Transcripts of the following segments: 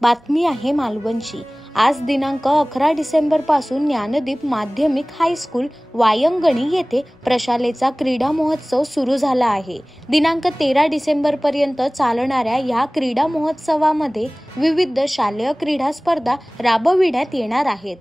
बातमी आहे मालवणची। आज दिनांक 11 डिसेंबर पासून ज्ञानदीप माध्यमिक हायस्कूल वायंगणी येथे प्रशालेचा क्रीडा महोत्सव सुरू झाला आहे। दिनांक 13 डिसेंबर पर्यंत चालणाऱ्या या क्रीडा महोत्सवामध्ये विविध शालेय क्रीडा स्पर्धा राबविण्यात येणार आहेत।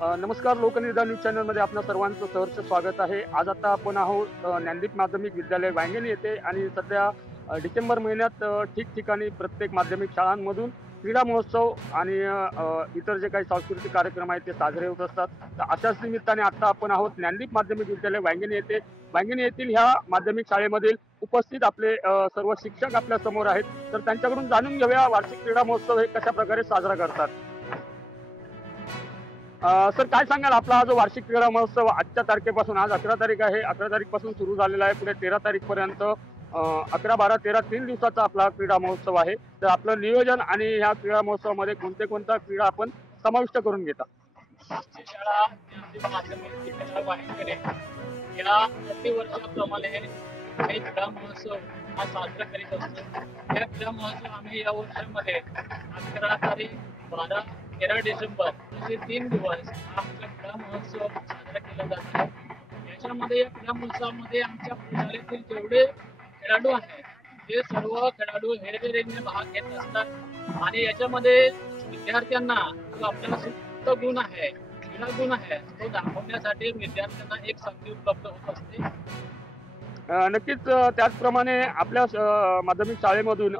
नमस्कार. लोकनिर्धार न्यूज चॅनलमध्ये आपल्या सर्वांचं सहर्ष स्वागत आहे. आज आता आपण आहोत ज्ञानदीप माध्यमिक विद्यालय वांगणी येथे आणि सध्या डिसेंबर महिन्यात ठिकठिकाणी प्रत्येक माध्यमिक शाळांमधून क्रीडा महोत्सव आणि इतर जे काही सांस्कृतिक कार्यक्रम आहेत ते साजरे होत असतात. तर अशाच निमित्ताने आता आपण आहोत ज्ञानदीप माध्यमिक विद्यालय वांगणी येथे. वांगणी येथील ह्या माध्यमिक शाळेमधील उपस्थित आपले सर्व शिक्षक आपल्या समोर आहेत. तर त्यांच्याकडून जाणून घेऊया वार्षिक क्रीडा महोत्सव हे कशा प्रकारे साजरा करतात. सर, काय सांगाल, आपला हा जो वार्षिक क्रीडा महोत्सव आजच्या तारखेपासून, आज 11 तारीख आहे, 11 तारीखपासून सुरू झालेला आहे, पुढे 13 तारीखपर्यंत 11, 12, 13 3 दिवसाचा आपला क्रीडा महोत्सव आहे. तर आपलं नियोजन आणि ह्या क्रीडा महोत्सवामध्ये कोणत्या क्रीडा आपण समाविष्ट करून घेता? आमची शाळा ज्ञानदीप माध्यमिक विद्यालय वांगणी या प्रतिवर्षाप्रमाणे हे क्रीडा महोत्सव हा साजरा करीत असतो. या क्रीडा महोत्सव आम्ही या वर्षामध्ये 11 तारीख, 12, 13 डिसेंबर असे 3 दिवस हा आमचा क्रीडा महोत्सव साजरा केला जात आहे. याच्यामध्ये या क्रीडा महोत्सवामध्ये आमच्या शाळेतील जेवढे खेळाडू आहेत ते सर्व खेळाडू हेरगिरीने भाग घेत असतात आणि याच्यामध्ये विद्यार्थ्यांना जो आपला सुप्त गुण आहे, क्रीडा गुण आहे, तो दाखवण्यासाठी विद्यार्थ्यांना एक संधी उपलब्ध होत असते. नक्कीच. त्याचप्रमाणे आपल्या माध्यमिक शाळेमधून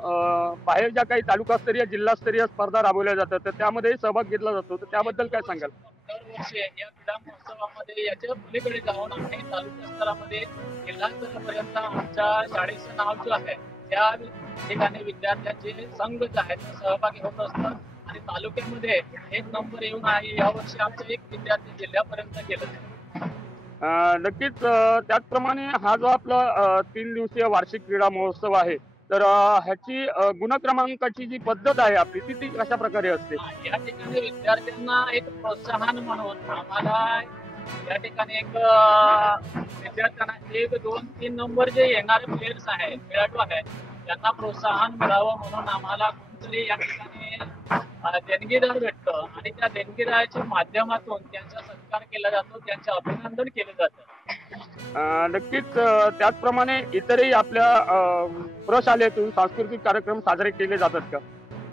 बाहेर ज्या काही तालुकास्तरीय जिल्हास्तरीय स्पर्धा राबवल्या जातात तर त्यामध्ये सहभाग घेतला जातो, तर त्याबद्दल काय सांगाल? दरवर्षी या क्रीडा महोत्सवामध्ये याच्या पलीकडे जाऊन आम्ही तालुका स्तरामध्ये जिल्हा स्तरापर्यंत आमच्या शाळेचं नाव जो आहे त्या ठिकाणी विद्यार्थ्यांचे संघ जे आहेत ते सहभागी होत असतात आणि तालुक्यामध्ये 1 नंबर येऊन आहे. यावर्षी आमचा एक विद्यार्थी जिल्ह्यापर्यंत गेला आहे. नक्कीच. त्याचप्रमाणे हा जो आपला 3 दिवसीय वार्षिक क्रीडा महोत्सव आहे तर ह्याची गुणक्रमांकाची जी पद्धत आहे आपली ती कशा प्रकारे असते? या ठिकाणी विद्यार्थ्यांना एक प्रोत्साहन म्हणून आम्हाला या ठिकाणी एक विद्यार्थ्यांना 1, 2, 3 नंबर जे येणारे प्लेयर्स आहेत, खेळाडू आहेत, त्यांना प्रोत्साहन मिळावं म्हणून आम्हाला कोणतरी या ठिकाणी देणगीदार भेटतो आणि त्या देणगीदाराच्या माध्यमातून त्यांचा सत्कार केला जातो, त्यांचे अभिनंदन केले जातं. नक्कीच. त्याचप्रमाणे इतरही आपल्या प्रशालेतून सांस्कृतिक कार्यक्रम साजरे केले जातात का?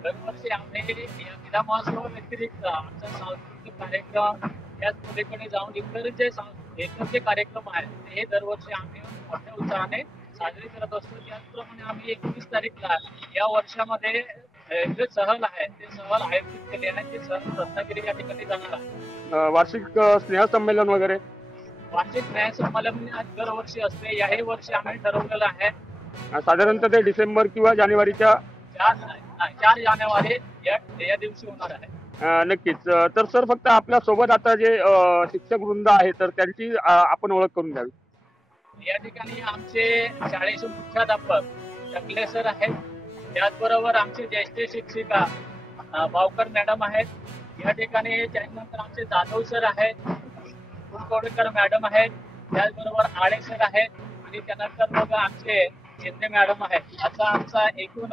दरवर्षी आम्ही या क्रीडा महोत्सवा व्यतिरिक्त आमचा सांस्कृतिक कार्यक्रम याच पलीकडे जाऊन इतर जे कार्यक्रम आहेत हे दरवर्षी आम्ही मोठ्या उत्साहाने साजरे करत असतो. त्याचप्रमाणे आम्ही 21 तारीखला या वर्षामध्ये जे सहल आहे ते सहल आयोजित केले आहे. ते सहल रत्नागिरी या ठिकाणी जाणार आहे. वार्षिक स्नेहसंमेलन वगैरे? वार्षिक स्नेहसंमेलन दरवर्षी असते. याही वर्षी आम्ही ठरवलेलं आहे साधारणतः ते डिसेंबर किंवा जानेवारीच्या 4 जानेवारी या दिवशी होणार आहे. नक्कीच. तर सर, फक्त आपल्या सोबत आता जे शिक्षक वृंद आहे तर त्यांची आपण ओळख करून द्यावी. या ठिकाणी आमचे शाळेचे मुख्याध्यापक टकले सर आहेत. त्याचबरोबर आमचे ज्येष्ठ शिक्षिका भावकर मॅडम आहेत. या ठिकाणी त्यानंतर आमचे जाधव सर आहेत, कुलकोडेकर मॅडम आहेत, त्याचबरोबर आळे सर आहेत आणि त्यानंतर मग आमचे शिंदे मॅडम आहेत. असा आमचा एकूण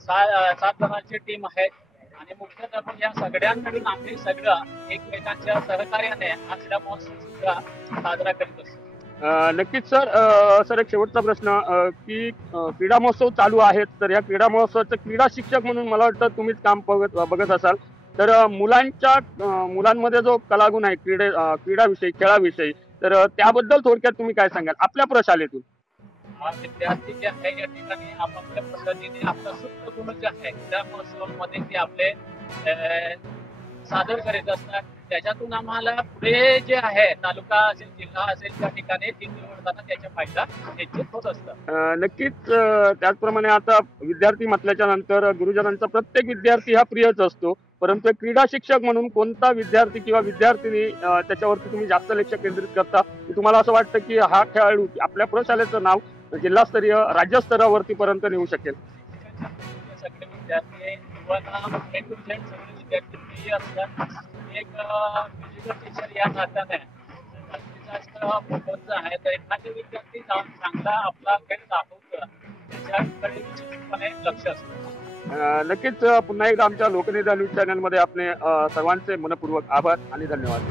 7 जणांची टीम आहे आणि मुख्याध्यापक या सगळ्यांकडून आम्ही सगळं एकमेकांच्या सहकार्याने हा क्रीडा महोत्सव सुद्धा साजरा करीत असतो. नक्कीच सर. सर, एक शेवटचा प्रश्न की क्रीडा महोत्सव चालू आहेत तर या क्रीडा महोत्सवाचं क्रीडा शिक्षक म्हणून मला वाटतं तुम्हीच काम बघत असाल, तर मुलांमध्ये जो कलागुण आहे क्रीडाविषयी, खेळाविषयी, तर त्याबद्दल थोडक्यात तुम्ही काय सांगाल आपल्या प्रशालेतून? विद्यार्थी जे आहे या ठिकाणी आपापल्या पद्धतीने आपला सुप्त गुण जे आहे क्रीडा महोत्सवामध्ये ते आपले सादर करीत असतात. त्याच्यातून आम्हाला पुढे जे आहे तालुका असेल, जिल्हा असेल, त्या ठिकाणी टीम निवडताना त्याचा फायदा निश्चित होत असतो. नक्कीच. त्याचप्रमाणे आता विद्यार्थी म्हटल्याच्या नंतर गुरुजनांचा प्रत्येक विद्यार्थी हा प्रियच असतो, परंतु क्रीडा शिक्षक म्हणून कोणता विद्यार्थी किंवा विद्यार्थिनी त्याच्यावरती तुम्ही जास्त लक्ष केंद्रित करता की तुम्हाला असं वाटतं की हा खेळाडू आपल्या प्रशालेचं नाव जिल्हास्तरीय, राज्यस्तरावरती पर्यंत नेऊ शकेल? सगळे विद्यार्थी सगळे विद्यार्थी प्रिय असतात. एक फिजिकल टीचर या नात्याने जास्तीत जास्त फोकस आहे तर एखादे विद्यार्थी जाऊन चांगला आपला खेळ दाखवतो त्याच्याकडे निश्चितपणे लक्ष असतं. नक्कीच. पुन्हा एकदा आमच्या लोकनिर्धार न्यूज चॅनलमध्ये आपले सर्वांचे मनपूर्वक आभार आणि धन्यवाद.